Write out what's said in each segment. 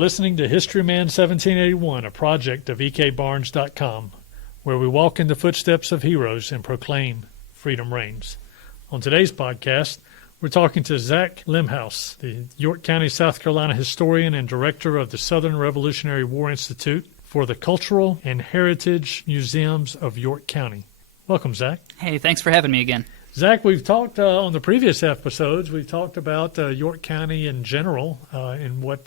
listening to Historyman 1781, a project of ekbarnes.com, where we walk in the footsteps of heroes and proclaim freedom reigns. On today's podcast, we're talking to Zach Lemhouse, the York County, South Carolina historian and director of the Southern Revolutionary War Institute for the Cultural and Heritage Museums of York County. Welcome, Zach. Hey, thanks for having me again. Zach, we've talked on the previous episodes, we've talked about York County in general and what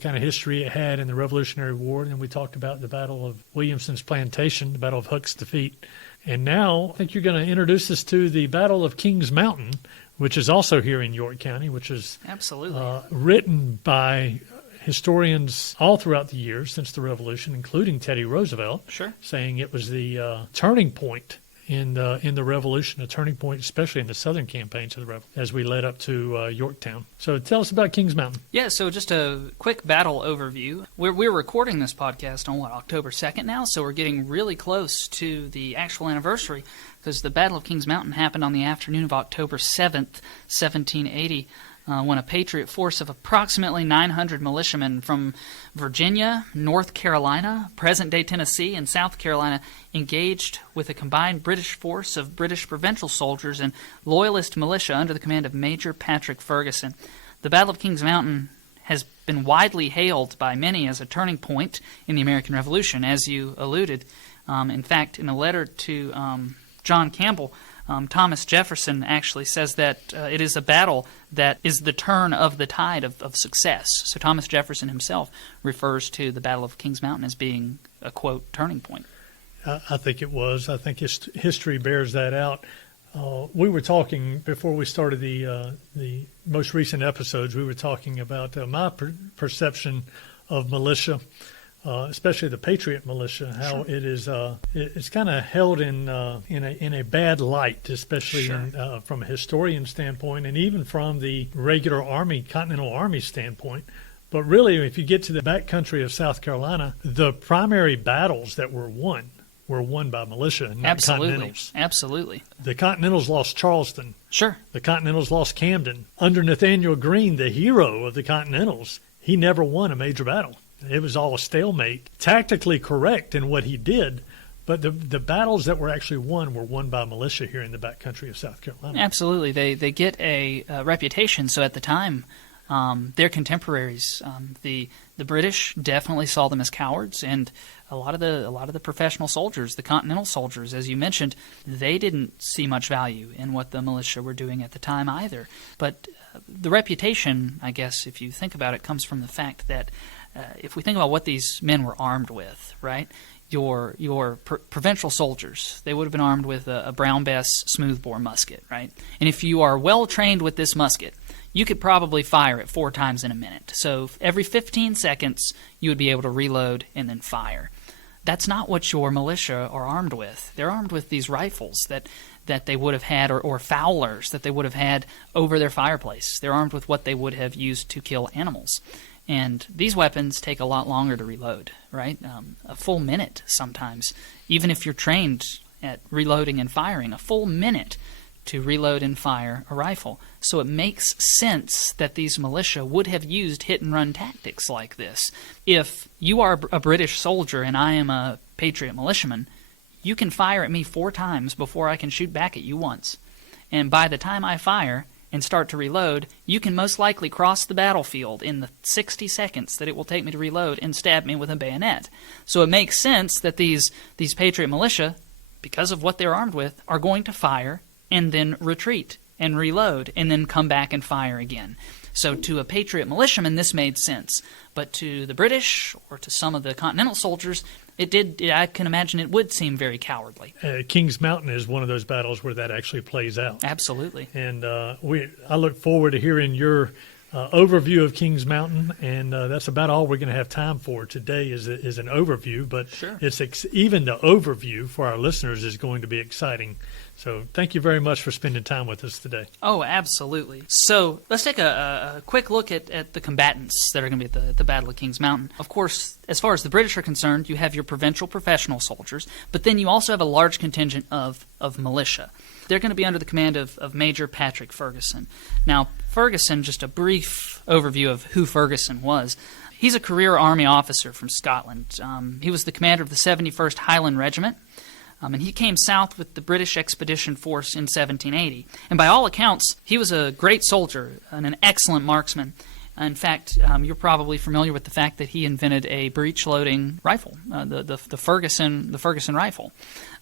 kind of history it had in the Revolutionary War. And we talked about the Battle of Williamson's Plantation, the Battle of Hook's Defeat. And now I think you're going to introduce us to the Battle of Kings Mountain, which is also here in York County, which is absolutely written by historians all throughout the years since the Revolution, including Teddy Roosevelt, saying it was the turning point in the Revolution, a turning point, especially in the Southern campaigns of the Revolution, as we led up to Yorktown. So tell us about Kings Mountain. Yeah, so just a quick battle overview. We're recording this podcast on, October 2nd now, so we're getting really close to the actual anniversary, because the Battle of Kings Mountain happened on the afternoon of October 7th, 1780, when a Patriot force of approximately 900 militiamen from Virginia, North Carolina, present-day Tennessee, and South Carolina engaged with a combined British force of British provincial soldiers and Loyalist militia under the command of Major Patrick Ferguson. The Battle of Kings Mountain has been widely hailed by many as a turning point in the American Revolution, as you alluded. In fact, in a letter to John Campbell, Thomas Jefferson actually says that it is a battle that is the turn of the tide of success. So Thomas Jefferson himself refers to the Battle of Kings Mountain as being a, quote, turning point. I think it was. I think history bears that out. We were talking, before we started the most recent episodes, we were talking about my perception of militia, especially the Patriot militia, how it is it's kind of held in a bad light, especially from a historian standpoint, and even from the regular Army, Continental Army standpoint. But really, if you get to the backcountry of South Carolina, the primary battles that were won by militia, and not Continentals. Absolutely. The Continentals lost Charleston. Sure. The Continentals lost Camden. Under Nathaniel Greene, the hero of the Continentals, he never won a major battle. It was all a stalemate, tactically correct in what he did, but the battles that were actually won were won by militia here in the backcountry of South Carolina. Absolutely. They get a reputation. So at the time, their contemporaries, the British definitely saw them as cowards, and a lot of the professional soldiers, the Continental soldiers, as you mentioned, they didn't see much value in what the militia were doing at the time either. But the reputation, I guess, if you think about it, comes from the fact that if we think about what these men were armed with, right? Your provincial soldiers, they would have been armed with a Brown Bess smoothbore musket, right? And if you are well trained with this musket, you could probably fire it 4 times in a minute. So every 15 seconds, you would be able to reload and then fire. That's not what your militia are armed with. They're armed with these rifles that they would have had, or fowlers that they would have had over their fireplace. They're armed with what they would have used to kill animals. And these weapons take a lot longer to reload, right? A full minute sometimes. Even if you're trained at reloading and firing, a full minute to reload and fire a rifle. So it makes sense that these militia would have used hit-and-run tactics like this. If you are a British soldier and I am a Patriot militiaman, you can fire at me 4 times before I can shoot back at you once. And by the time I fire and start to reload, you can most likely cross the battlefield in the 60 seconds that it will take me to reload and stab me with a bayonet. So it makes sense that these Patriot militia, because of what they're armed with, are going to fire and then retreat and reload and then come back and fire again. So to a Patriot militiaman, this made sense. But to the British or to some of the Continental soldiers, I can imagine it would seem very cowardly. Kings Mountain is one of those battles where that actually plays out. Absolutely. And I look forward to hearing your overview of Kings Mountain, and that's about all we're going to have time for today is an overview, but even the overview for our listeners is going to be exciting. So thank you very much for spending time with us today. Oh, absolutely. So let's take a quick look at the combatants that are going to be at the Battle of Kings Mountain. Of course, as far as the British are concerned, you have your provincial professional soldiers, but then you also have a large contingent of militia. They're going to be under the command of Major Patrick Ferguson. Now, Ferguson, just a brief overview of who Ferguson was. He's a career Army officer from Scotland. He was the commander of the 71st Highland Regiment, and he came south with the British Expedition Force in 1780. And by all accounts, he was a great soldier and an excellent marksman. In fact, you're probably familiar with the fact that he invented a breech-loading rifle, the Ferguson rifle.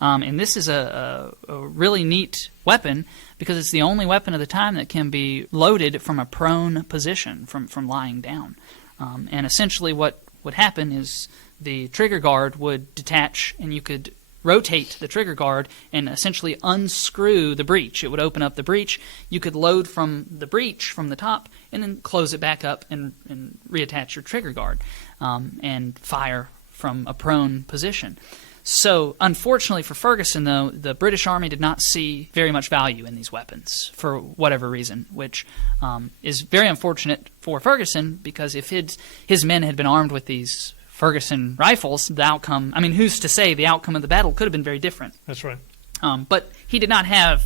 And this is a really neat weapon because it's the only weapon of the time that can be loaded from a prone position, from lying down. And essentially what would happen is the trigger guard would detach, and you could rotate the trigger guard and essentially unscrew the breech. It would open up the breech. You could load from the breech from the top and then close it back up and reattach your trigger guard and fire from a prone position. So, unfortunately for Ferguson, though, the British Army did not see very much value in these weapons for whatever reason, which is very unfortunate for Ferguson because if his men had been armed with these Ferguson rifles, the outcome, who's to say the outcome of the battle could have been very different. That's right. But he did not have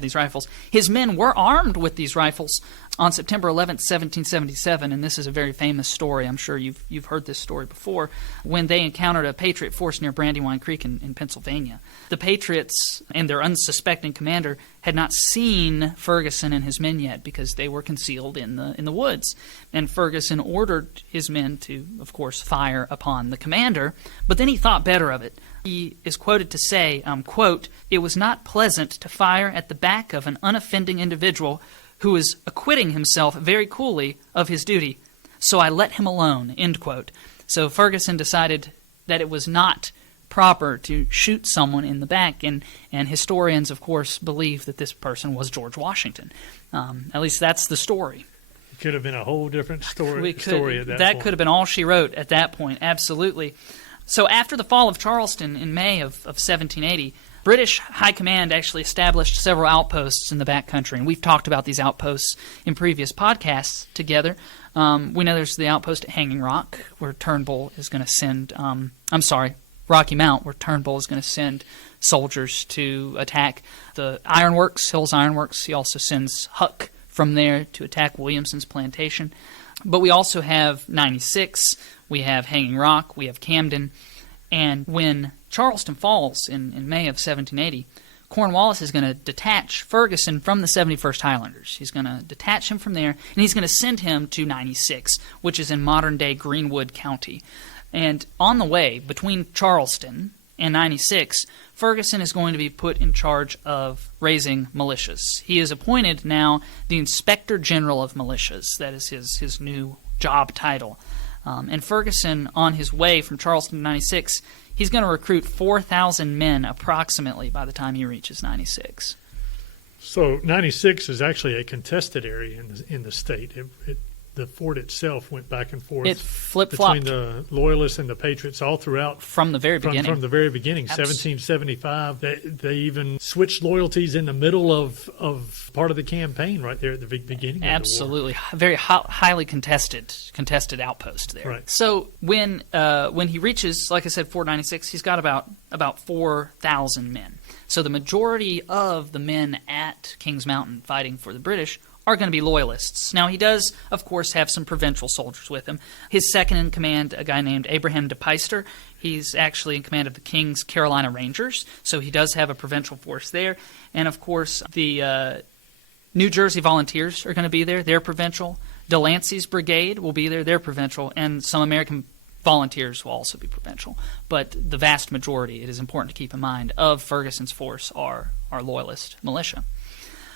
these rifles. His men were armed with these rifles on September 11th, 1777, and this is a very famous story. I'm sure you've heard this story before, when they encountered a Patriot force near Brandywine Creek in Pennsylvania. The Patriots and their unsuspecting commander had not seen Ferguson and his men yet because they were concealed in the woods. And Ferguson ordered his men to, of course, fire upon the commander, but then he thought better of it. He is quoted to say, quote, "It was not pleasant to fire at the back of an unoffending individual who is acquitting himself very coolly of his duty, so I let him alone," end quote. So Ferguson decided that it was not proper to shoot someone in the back, and historians, of course, believe that this person was George Washington. At least that's the story. It could have been a whole different story at that point. That could have been all she wrote at that point, absolutely. So after the fall of Charleston in May of 1780, British High Command actually established several outposts in the backcountry, and we've talked about these outposts in previous podcasts together. We know there's the outpost at Hanging Rock, where Turnbull is going to send Rocky Mount, where Turnbull is going to send soldiers to attack the ironworks, Hill's Ironworks. He also sends Huck from there to attack Williamson's plantation. But we also have 96, we have Hanging Rock, we have Camden, and when Charleston falls in May of 1780, Cornwallis is going to detach Ferguson from the 71st Highlanders. He's going to detach him from there, and he's going to send him to 96, which is in modern-day Greenwood County. And on the way, between Charleston and 96, Ferguson is going to be put in charge of raising militias. He is appointed now the Inspector General of Militias. That is his new job title. And Ferguson, on his way from Charleston to 96, he's going to recruit 4,000 men approximately by the time he reaches 96. So 96 is actually a contested area in the state. The fort itself went back and forth. It flip-flopped. Between the Loyalists and the Patriots all throughout. From the very beginning. From the very beginning, 1775. They even switched loyalties in the middle of part of the campaign right there at the beginning Absolutely. Of the war. Very highly contested outpost there. Right. So when he reaches, like I said, Fort 96, he's got about 4,000 men. So the majority of the men at Kings Mountain fighting for the British are going to be Loyalists. Now, he does, of course, have some provincial soldiers with him. His second in command, a guy named Abraham de Peyster, he's actually in command of the King's Carolina Rangers, so he does have a provincial force there. And, of course, the New Jersey Volunteers are going to be there. They're provincial. Delancey's brigade will be there. They're provincial. And some American volunteers will also be provincial. But the vast majority, it is important to keep in mind, of Ferguson's force are Loyalist militia.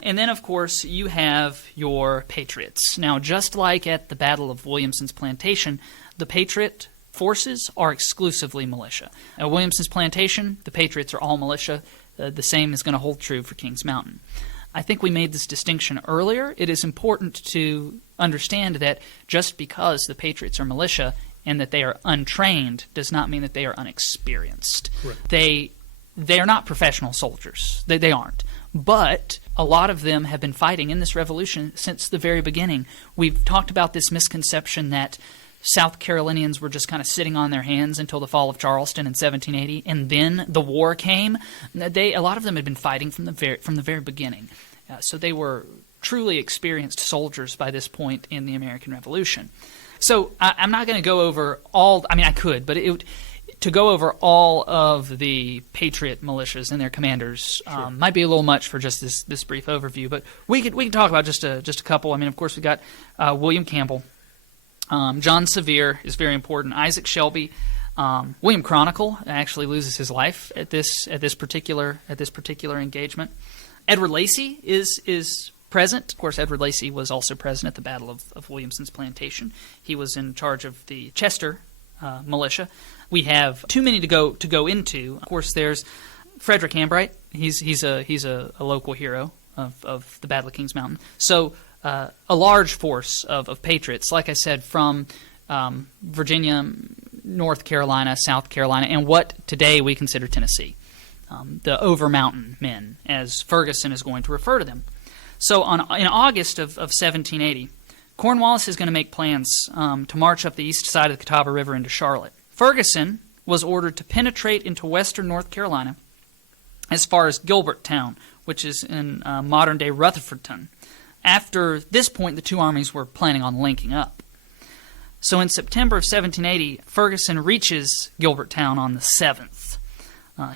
And then, of course, you have your Patriots. Now, just like at the Battle of Williamson's Plantation, the Patriot forces are exclusively militia. At Williamson's Plantation, the Patriots are all militia. The same is going to hold true for Kings Mountain. I think we made this distinction earlier. It is important to understand that just because the Patriots are militia and that they are untrained does not mean that they are unexperienced. Right. They are not professional soldiers. They aren't. But a lot of them have been fighting in this revolution since the very beginning. We've talked about this misconception that South Carolinians were just kind of sitting on their hands until the fall of Charleston in 1780, and then the war came. A lot of them had been fighting from the very beginning. So they were truly experienced soldiers by this point in the American Revolution. So I'm not going to go over all. I mean, I could, but to go over all of the Patriot militias and their commanders might be a little much for just this brief overview. But we can talk about just a couple. I mean, of course, we got William Campbell, John Sevier is very important. Isaac Shelby, William Chronicle actually loses his life at this particular engagement. Edward Lacy is present. Of course, Edward Lacy was also present at the Battle of Williamson's Plantation. He was in charge of the Chester militia. We have too many to go into. Of course, there's Frederick Hambright. He's a local hero of the Battle of Kings Mountain. So a large force of patriots, like I said, from Virginia, North Carolina, South Carolina, and what today we consider Tennessee. The Over Mountain men, as Ferguson is going to refer to them. So in August of 1780, Cornwallis is going to make plans to march up the east side of the Catawba River into Charlotte. Ferguson was ordered to penetrate into western North Carolina as far as Gilberttown, which is in modern-day Rutherfordton. After this point, the two armies were planning on linking up. So in September of 1780, Ferguson reaches Gilberttown on the 7th.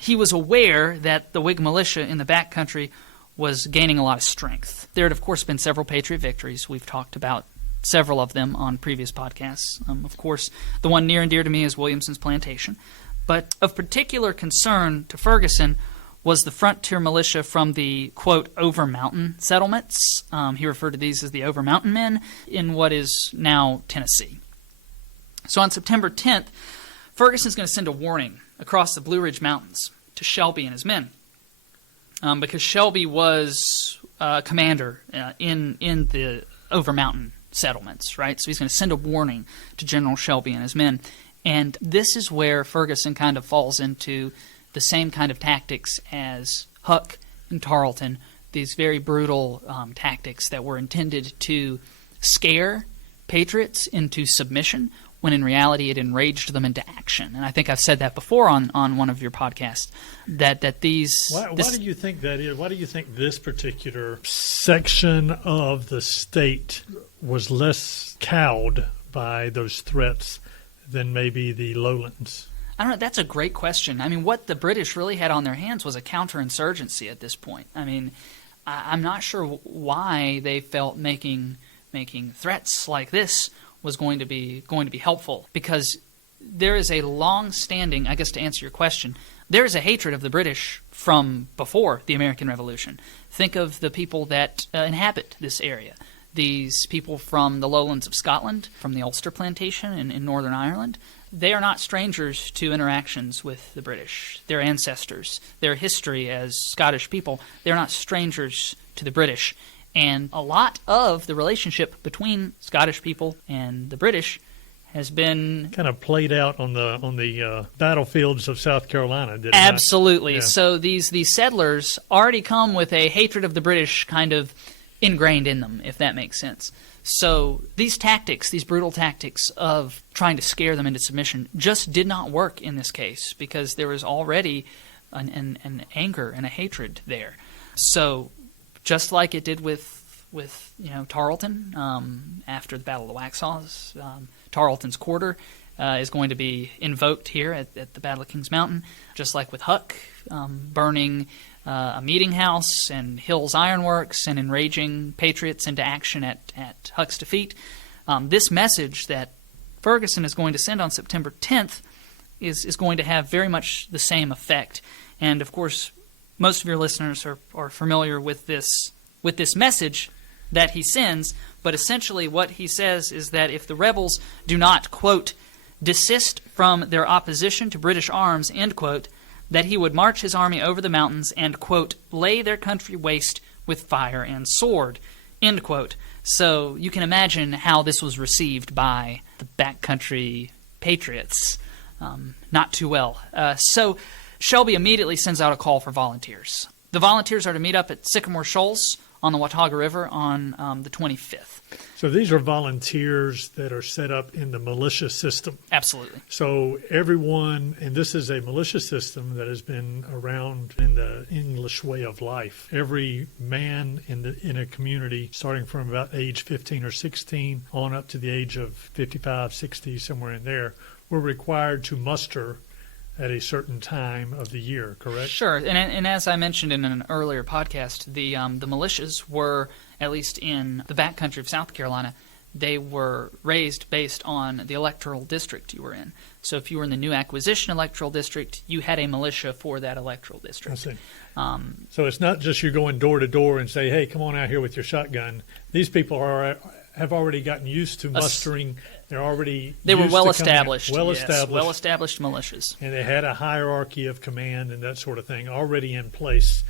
He was aware that the Whig militia in the backcountry was gaining a lot of strength. There had, of course, been several Patriot victories. We've talked about several of them on previous podcasts. Of course, the one near and dear to me is Williamson's Plantation. But of particular concern to Ferguson was the frontier militia from the, quote, Over Mountain settlements. He referred to these as the Over Mountain men in what is now Tennessee. So on September 10th, Ferguson's going to send a warning across the Blue Ridge Mountains to Shelby and his men. Because Shelby was commander in the Over Mountain settlements, right? So he's going to send a warning to General Shelby and his men. And this is where Ferguson kind of falls into the same kind of tactics as Huck and Tarleton, these very brutal tactics that were intended to scare patriots into submission, when in reality it enraged them into action. And I think I've said that before on one of your podcasts, that these... Why do you think that is? Why do you think this particular section of the state was less cowed by those threats than maybe the lowlands? I don't know. That's a great question. I mean, what the British really had on their hands was a counterinsurgency at this point. I mean, I'm not sure why they felt making threats like this was going to be helpful, because there is a long-standing, I guess to answer your question, there is a hatred of the British from before the American Revolution. Think of the people that inhabit this area. These people from the lowlands of Scotland, from the Ulster Plantation in Northern Ireland, they are not strangers to interactions with the British. Their ancestors, their history as Scottish people, they're not strangers to the British. And a lot of the relationship between Scottish people and the British has been kind of played out on the battlefields of South Carolina, did it not? Absolutely. Yeah. So these settlers already come with a hatred of the British kind of ingrained in them, if that makes sense. So these tactics, these brutal tactics of trying to scare them into submission, just did not work in this case, because there was already an anger and a hatred there. So just like it did with Tarleton after the Battle of the Waxhaws, Tarleton's quarter is going to be invoked here at the Battle of Kings Mountain, just like with Huck burning a meeting house and Hill's Ironworks and enraging patriots into action at Huck's defeat. This message that Ferguson is going to send on September 10th is going to have very much the same effect. And of course, most of your listeners are familiar with this message that he sends, but essentially what he says is that if the rebels do not, quote, desist from their opposition to British arms, end quote, that he would march his army over the mountains and, quote, lay their country waste with fire and sword, end quote. So you can imagine how this was received by the backcountry patriots. Not too well. So Shelby immediately sends out a call for volunteers. The volunteers are to meet up at Sycamore Shoals on the Watauga River on the 25th. So these are volunteers that are set up in the militia system. Absolutely. So everyone, and this is a militia system that has been around in the English way of life. Every man in a community, starting from about age 15 or 16 on up to the age of 55, 60, somewhere in there, were required to muster at a certain time of the year, correct? Sure, and as I mentioned in an earlier podcast, the militias were, at least in the backcountry of South Carolina, they were raised based on the electoral district you were in. So if you were in the new acquisition electoral district, you had a militia for that electoral district. I see. So it's not just you going door to door and say, hey, come on out here with your shotgun. These people have already gotten used to mustering. They were well established. Well-established militias. And they had a hierarchy of command and that sort of thing already in place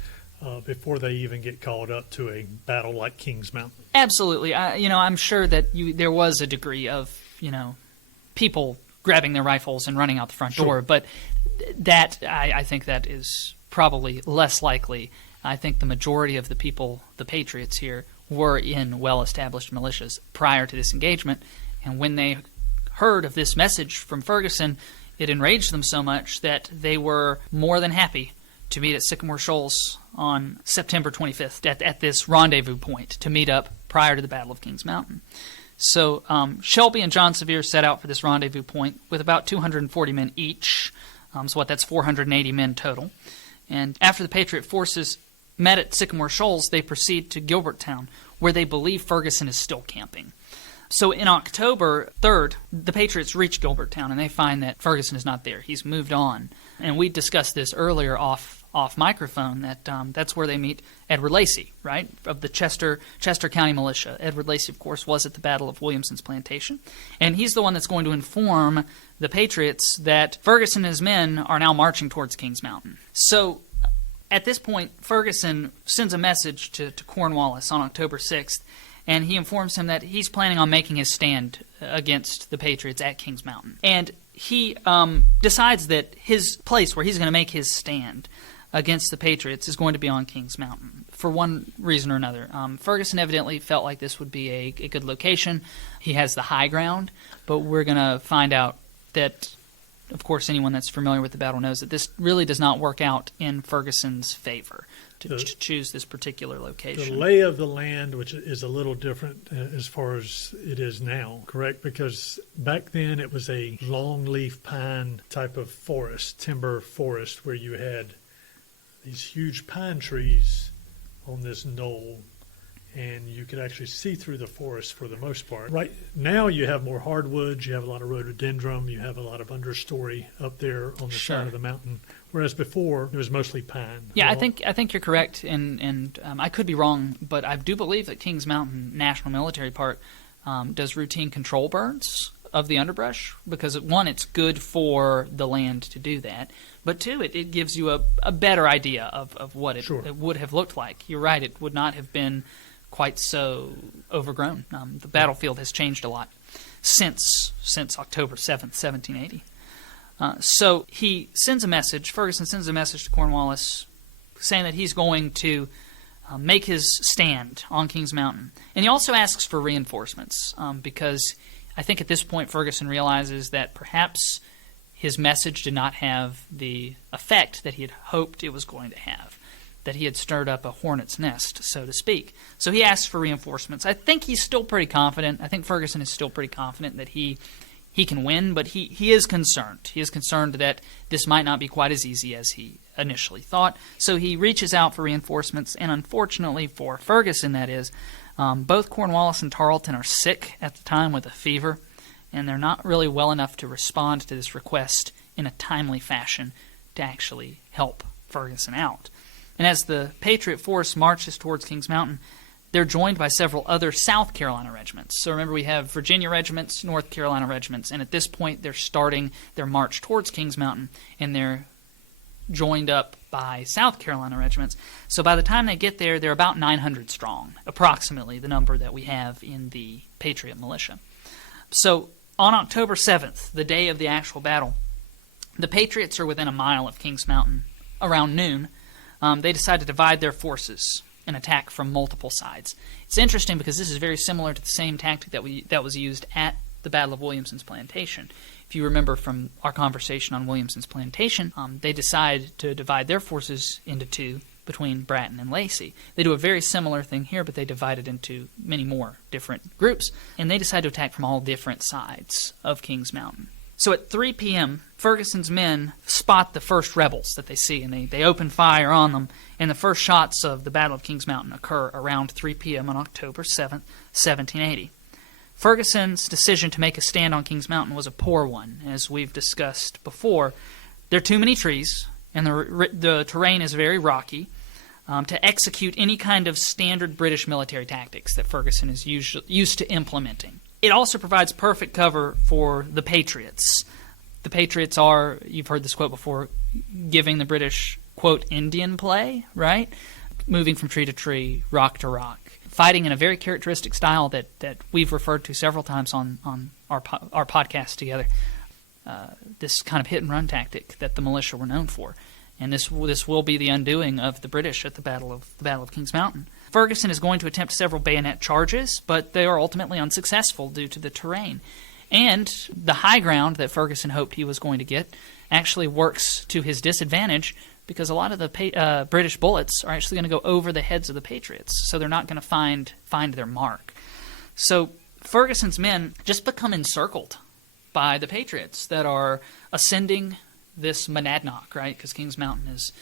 before they even get called up to a battle like Kings Mountain. Absolutely. I'm sure that there was a degree of, people grabbing their rifles and running out the front door, but I think that is probably less likely. I think the majority of the people, the Patriots here, were in well-established militias prior to this engagement. And when they heard of this message from Ferguson, it enraged them so much that they were more than happy to meet at Sycamore Shoals on September 25th at this rendezvous point to meet up prior to the Battle of Kings Mountain. So Shelby and John Sevier set out for this rendezvous point with about 240 men each. That's 480 men total. And after the Patriot forces met at Sycamore Shoals, they proceed to Gilberttown, where they believe Ferguson is still camping. So in October 3rd, the Patriots reach Gilberttown, and they find that Ferguson is not there. He's moved on. And we discussed this earlier off microphone, that that's where they meet Edward Lacey, right, of the Chester County Militia. Edward Lacey, of course, was at the Battle of Williamson's Plantation. And he's the one that's going to inform the Patriots that Ferguson and his men are now marching towards Kings Mountain. So at this point, Ferguson sends a message to Cornwallis on October 6th, and he informs him that he's planning on making his stand against the Patriots at Kings Mountain. And he decides that his place where he's going to make his stand against the Patriots is going to be on Kings Mountain for one reason or another. Ferguson evidently felt like this would be a good location. He has the high ground, but we're going to find out that, of course, anyone that's familiar with the battle knows that this really does not work out in Ferguson's favor to choose this particular location. The lay of the land, which is a little different as far as it is now, correct? Because back then it was a longleaf pine type of forest, timber forest, where you had these huge pine trees on this knoll, and you could actually see through the forest for the most part. Right now you have more hardwoods, you have a lot of rhododendron, you have a lot of understory up there on the side of the mountain, whereas before it was mostly pine. Yeah, I think you're correct, and I could be wrong, but I do believe that Kings Mountain National Military Park does routine control burns of the underbrush, because one, it's good for the land to do that, but two, it gives you a better idea of what it would have looked like. You're right, it would not have been quite so overgrown. The battlefield has changed a lot since October 7th, 1780. So he sends a message, Ferguson sends a message to Cornwallis saying that he's going to make his stand on Kings Mountain. And he also asks for reinforcements because I think at this point Ferguson realizes that perhaps his message did not have the effect that he had hoped it was going to have, that he had stirred up a hornet's nest, so to speak. So he asks for reinforcements. I think he's still pretty confident. I think Ferguson is still pretty confident that he can win, but he is concerned. He is concerned that this might not be quite as easy as he initially thought. So he reaches out for reinforcements, and unfortunately for Ferguson, that is, both Cornwallis and Tarleton are sick at the time with a fever, and they're not really well enough to respond to this request in a timely fashion to actually help Ferguson out. And as the Patriot force marches towards Kings Mountain, they're joined by several other South Carolina regiments. So remember, we have Virginia regiments, North Carolina regiments, and at this point they're starting their march towards Kings Mountain, and they're joined up by South Carolina regiments. So by the time they get there, they're about 900 strong, approximately the number that we have in the Patriot militia. So on October 7th, the day of the actual battle, the Patriots are within a mile of Kings Mountain around noon. They decide to divide their forces an attack from multiple sides. It's interesting because this is very similar to the same tactic that was used at the Battle of Williamson's Plantation. If you remember from our conversation on Williamson's Plantation, they decide to divide their forces into two between Bratton and Lacey. They do a very similar thing here, but they divide it into many more different groups, and they decide to attack from all different sides of Kings Mountain. So at 3 p.m., Ferguson's men spot the first rebels that they see, and they open fire on them, and the first shots of the Battle of Kings Mountain occur around 3 p.m. on October 7th, 1780. Ferguson's decision to make a stand on Kings Mountain was a poor one, as we've discussed before. There are too many trees, and the terrain is very rocky to execute any kind of standard British military tactics that Ferguson is used to implementing. It also provides perfect cover for the Patriots. The Patriots are, you've heard this quote before, giving the British, quote, Indian play, right? Moving from tree to tree, rock to rock. Fighting in a very characteristic style that we've referred to several times on our podcast together. This kind of hit-and-run tactic that the militia were known for. And this will be the undoing of the British at the Battle of Kings Mountain. Ferguson is going to attempt several bayonet charges, but they are ultimately unsuccessful due to the terrain. And the high ground that Ferguson hoped he was going to get actually works to his disadvantage, because a lot of the British bullets are actually going to go over the heads of the Patriots, so they're not going to find their mark. So Ferguson's men just become encircled by the Patriots that are ascending this monadnock, right? Because Kings Mountain is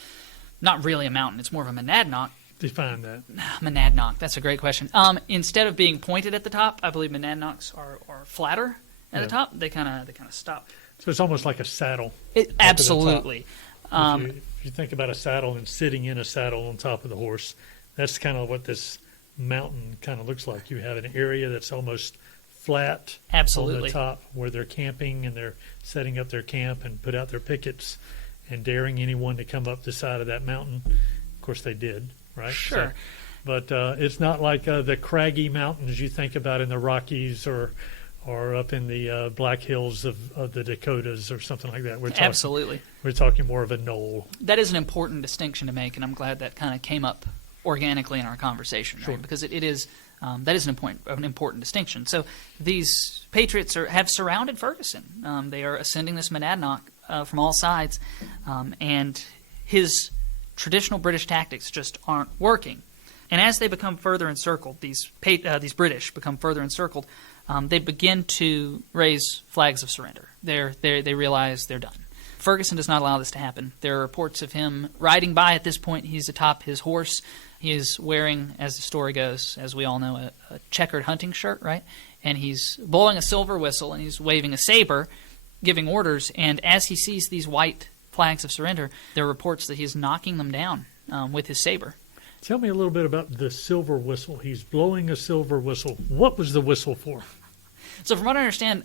not really a mountain; it's more of a monadnock. Define that. Monadnock. That's a great question. Instead of being pointed at the top, I believe monadnocks are flatter at the top. They kind of stop. So it's almost like a saddle. Absolutely. If you think about a saddle and sitting in a saddle on top of the horse, that's kind of what this mountain kind of looks like. You have an area that's almost flat Absolutely. on the top where they're camping and they're setting up their camp and put out their pickets and daring anyone to come up the side of that mountain. Of course, they did, right? Sure. So, but it's not like the craggy mountains you think about in the Rockies or up in the Black Hills of the Dakotas or something like that. Absolutely. We're talking more of a knoll. That is an important distinction to make, and I'm glad that kind of came up organically in our conversation, Sure. right? Because it is that is an important distinction. So these Patriots have surrounded Ferguson. They are ascending this monadnock from all sides, and his traditional British tactics just aren't working. And as they become further encircled, these British become further encircled, they begin to raise flags of surrender. They realize they're done. Ferguson does not allow this to happen. There are reports of him riding by at this point. He's atop his horse. He is wearing, as the story goes, as we all know, a checkered hunting shirt, right? And he's blowing a silver whistle, and he's waving a saber, giving orders. And as he sees these white flags of surrender, there are reports that he's knocking them down with his saber. Tell me a little bit about the silver whistle. He's blowing a silver whistle. What was the whistle for? So from what I understand,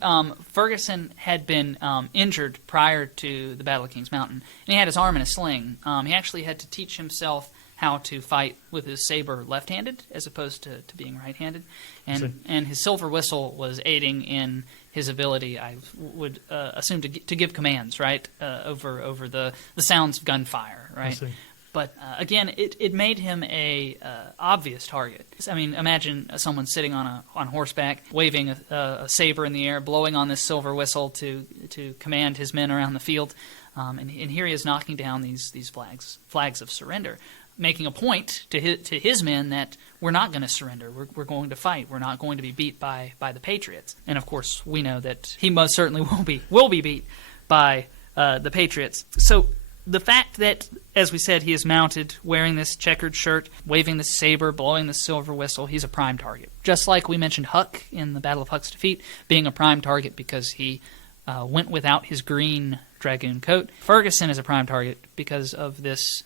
Ferguson had been injured prior to the Battle of Kings Mountain, and he had his arm in a sling. He actually had to teach himself how to fight with his saber left-handed as opposed to being right-handed. And his silver whistle was aiding in his ability, I would assume, to give commands, right, over the sounds of gunfire, right? But again, it made him a obvious target. I mean, imagine someone sitting on horseback, waving a saber in the air, blowing on this silver whistle to command his men around the field, and here he is knocking down these flags of surrender, making a point to his men that we're not going to surrender. We're going to fight. We're not going to be beat by the Patriots. And of course, we know that he most certainly will be beat by the Patriots. So the fact that, as we said, he is mounted, wearing this checkered shirt, waving this saber, blowing this silver whistle, he's a prime target. Just like we mentioned Huck in the Battle of Huck's Defeat being a prime target because he went without his green dragoon coat, Ferguson is a prime target because of this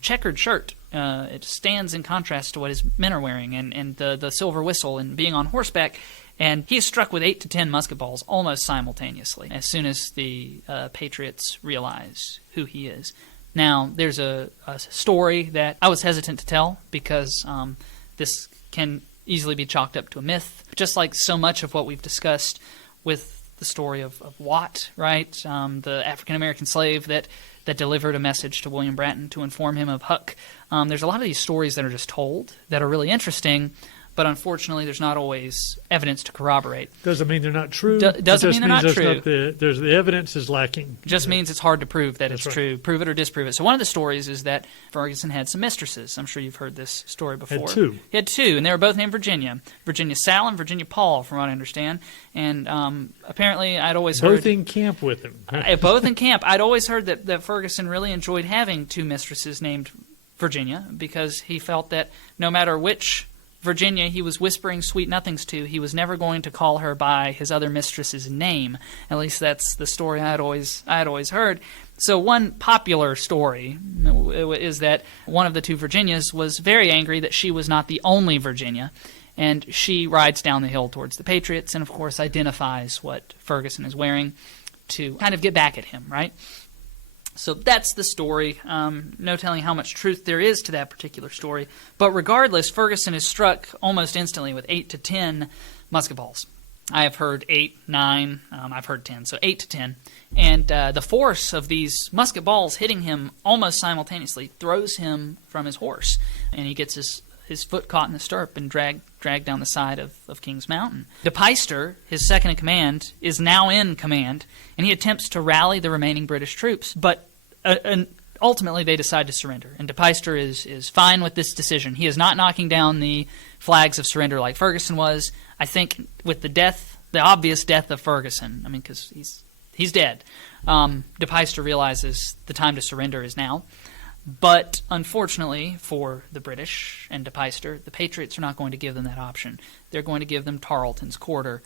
checkered shirt. It stands in contrast to what his men are wearing, and the silver whistle and being on horseback. And he is struck with 8 to 10 musket balls almost simultaneously as soon as the Patriots realize who he is. Now, there's a story that I was hesitant to tell because this can easily be chalked up to a myth, just like so much of what we've discussed with the story of Watt, right? The African-American slave that that delivered a message to William Bratton to inform him of Huck. There's a lot of these stories that are just told that are really interesting, but unfortunately there's not always evidence to corroborate. Doesn't mean they're not true. Doesn't mean they're not true. There's the evidence is lacking. Just means it's hard to prove that it's right. true. Prove it or disprove it. So one of the stories is that Ferguson had some mistresses. I'm sure you've heard this story before. He had two, and they were both named Virginia. Virginia Sal and Virginia Paul, from what I understand. And apparently I'd always heard... Both in camp with him. Both in camp. I'd always heard that Ferguson really enjoyed having two mistresses named Virginia because he felt that no matter which Virginia he was whispering sweet nothings to, he was never going to call her by his other mistress's name. At least that's the story I had always heard. So one popular story is that one of the two Virginias was very angry that she was not the only Virginia, and she rides down the hill towards the Patriots and, of course, identifies what Ferguson is wearing to kind of get back at him, right? So that's the story. No telling how much truth there is to that particular story. But regardless, Ferguson is struck almost instantly with 8 to 10 musket balls. I have heard 8, 9, I've heard 10, so 8 to 10. And the force of these musket balls hitting him almost simultaneously throws him from his horse. And he gets his foot caught in the stirrup and dragged down the side of Kings Mountain. De Peyster, his second-in-command, is now in command, and he attempts to rally the remaining British troops. But ultimately they decide to surrender, and De Peyster is fine with this decision. He is not knocking down the flags of surrender like Ferguson was. I think with the obvious death of Ferguson, because he's dead, De Peyster realizes the time to surrender is now. But unfortunately for the British and De Peyster, the Patriots are not going to give them that option. They're going to give them Tarleton's Quarter.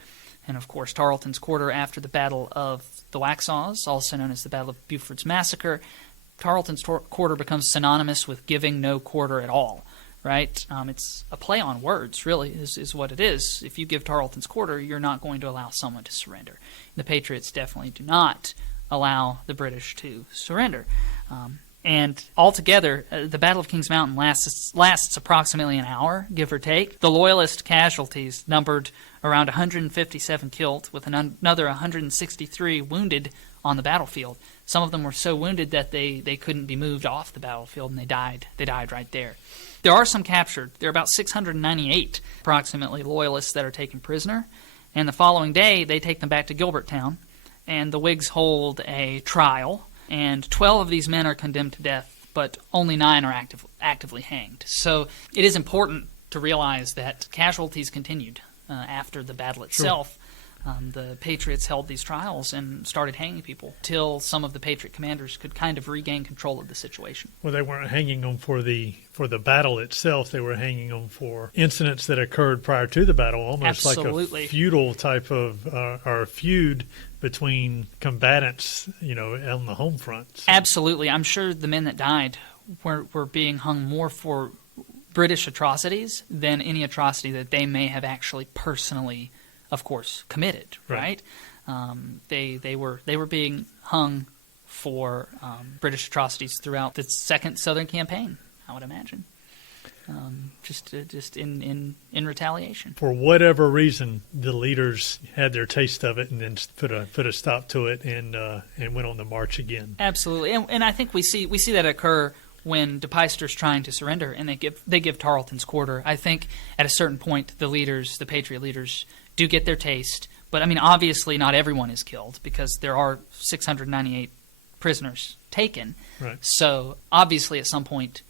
And of course, Tarleton's Quarter, after the Battle of the Waxhaws, also known as the Battle of Buford's Massacre, Tarleton's Quarter becomes synonymous with giving no quarter at all, right? It's a play on words, really, is what it is. If you give Tarleton's Quarter, you're not going to allow someone to surrender. The Patriots definitely do not allow the British to surrender. And altogether, the Battle of Kings Mountain lasts approximately an hour, give or take. The Loyalist casualties numbered around 157 killed, with another 163 wounded on the battlefield. Some of them were so wounded that they couldn't be moved off the battlefield, and they died right there. There are some captured. There are about 698 approximately Loyalists that are taken prisoner. And the following day, they take them back to Gilberttown, and the Whigs hold a trial. And 12 of these men are condemned to death, but only 9 are actively hanged. So it is important to realize that casualties continued after the battle itself. Sure. The Patriots held these trials and started hanging people till some of the Patriot commanders could kind of regain control of the situation. Well, they weren't hanging them for the battle itself. They were hanging them for incidents that occurred prior to the battle, almost Absolutely. Like a feudal type of or a feud between combatants, on the home front. So. Absolutely. I'm sure the men that died were being hung more for British atrocities than any atrocity that they may have actually personally, of course, committed, right? They were being hung for British atrocities throughout the Second Southern Campaign, I would imagine. Just in retaliation. For whatever reason, the leaders had their taste of it and then put a stop to it and went on the march again. Absolutely, and I think we see that occur when De Peyster's trying to surrender and they give Tarleton's Quarter. I think at a certain point the Patriot leaders do get their taste, but obviously not everyone is killed because there are 698 prisoners taken. Right. So obviously at some point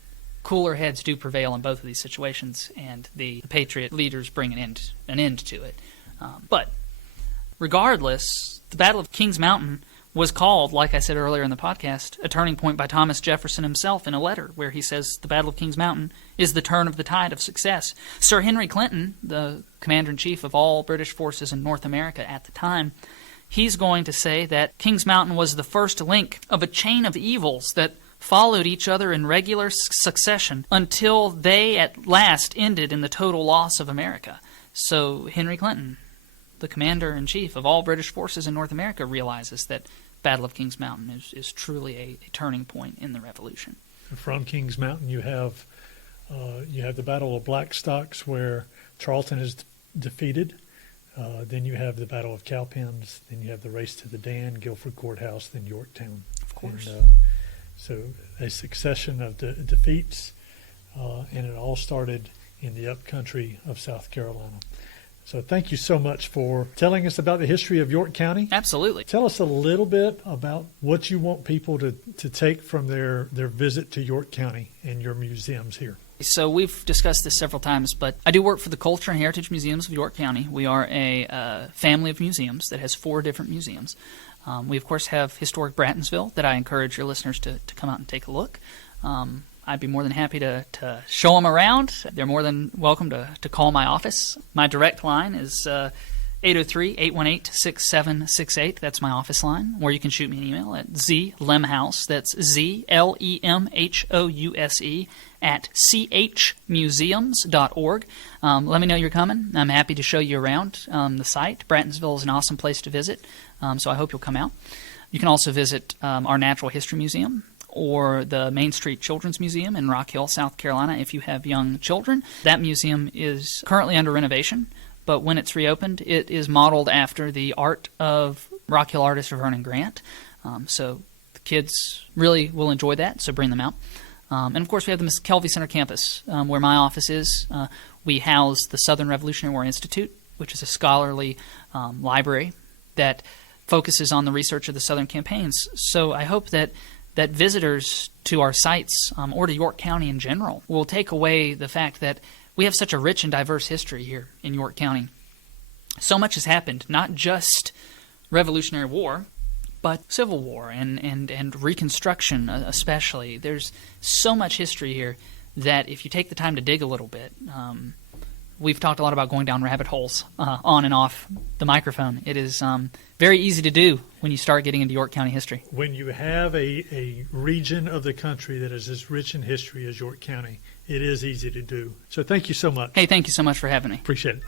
cooler heads do prevail in both of these situations, and the Patriot leaders bring an end to it. But regardless, the Battle of Kings Mountain was called, like I said earlier in the podcast, a turning point by Thomas Jefferson himself in a letter where he says the Battle of Kings Mountain is the turn of the tide of success. Sir Henry Clinton, the commander-in-chief of all British forces in North America at the time, he's going to say that Kings Mountain was the first link of a chain of evils that followed each other in regular succession until they at last ended in the total loss of America. So Henry Clinton, the commander-in-chief of all British forces in North America, realizes that Battle of Kings Mountain is truly a turning point in the Revolution. From Kings Mountain, you have the Battle of Blackstocks, where Tarleton is defeated. Then you have the Battle of Cowpens. Then you have the race to the Dan, Guilford Courthouse, then Yorktown. Of course. And So a succession of defeats, and it all started in the upcountry of South Carolina. So thank you so much for telling us about the history of York County. Absolutely. Tell us a little bit about what you want people to take from their visit to York County and your museums here. So we've discussed this several times, but I do work for the Culture and Heritage Museums of York County. We are a family of museums that has 4 different museums. We, of course, have Historic Brattonsville that I encourage your listeners to come out and take a look. I'd be more than happy to show them around. They're more than welcome to call my office. My direct line is 803-818-6768. That's my office line. Or you can shoot me an email at zlemhouse, that's ZLEMHOUSE, at chmuseums.org. Let me know you're coming. I'm happy to show you around the site. Brattonsville is an awesome place to visit, so I hope you'll come out. You can also visit our Natural History Museum or the Main Street Children's Museum in Rock Hill, South Carolina, if you have young children. That museum is currently under renovation, but when it's reopened, it is modeled after the art of Rock Hill artist Vernon Grant. So the kids really will enjoy that, so bring them out. And, of course, we have the McKelvey Center campus, where my office is. We house the Southern Revolutionary War Institute, which is a scholarly library that focuses on the research of the Southern campaigns. So I hope that visitors to our sites or to York County in general will take away the fact that we have such a rich and diverse history here in York County. So much has happened, not just Revolutionary War, but Civil War and Reconstruction especially. There's so much history here that if you take the time to dig a little bit, we've talked a lot about going down rabbit holes on and off the microphone. It is very easy to do when you start getting into York County history. When you have a region of the country that is as rich in history as York County, it is easy to do. So thank you so much. Hey, thank you so much for having me. Appreciate it.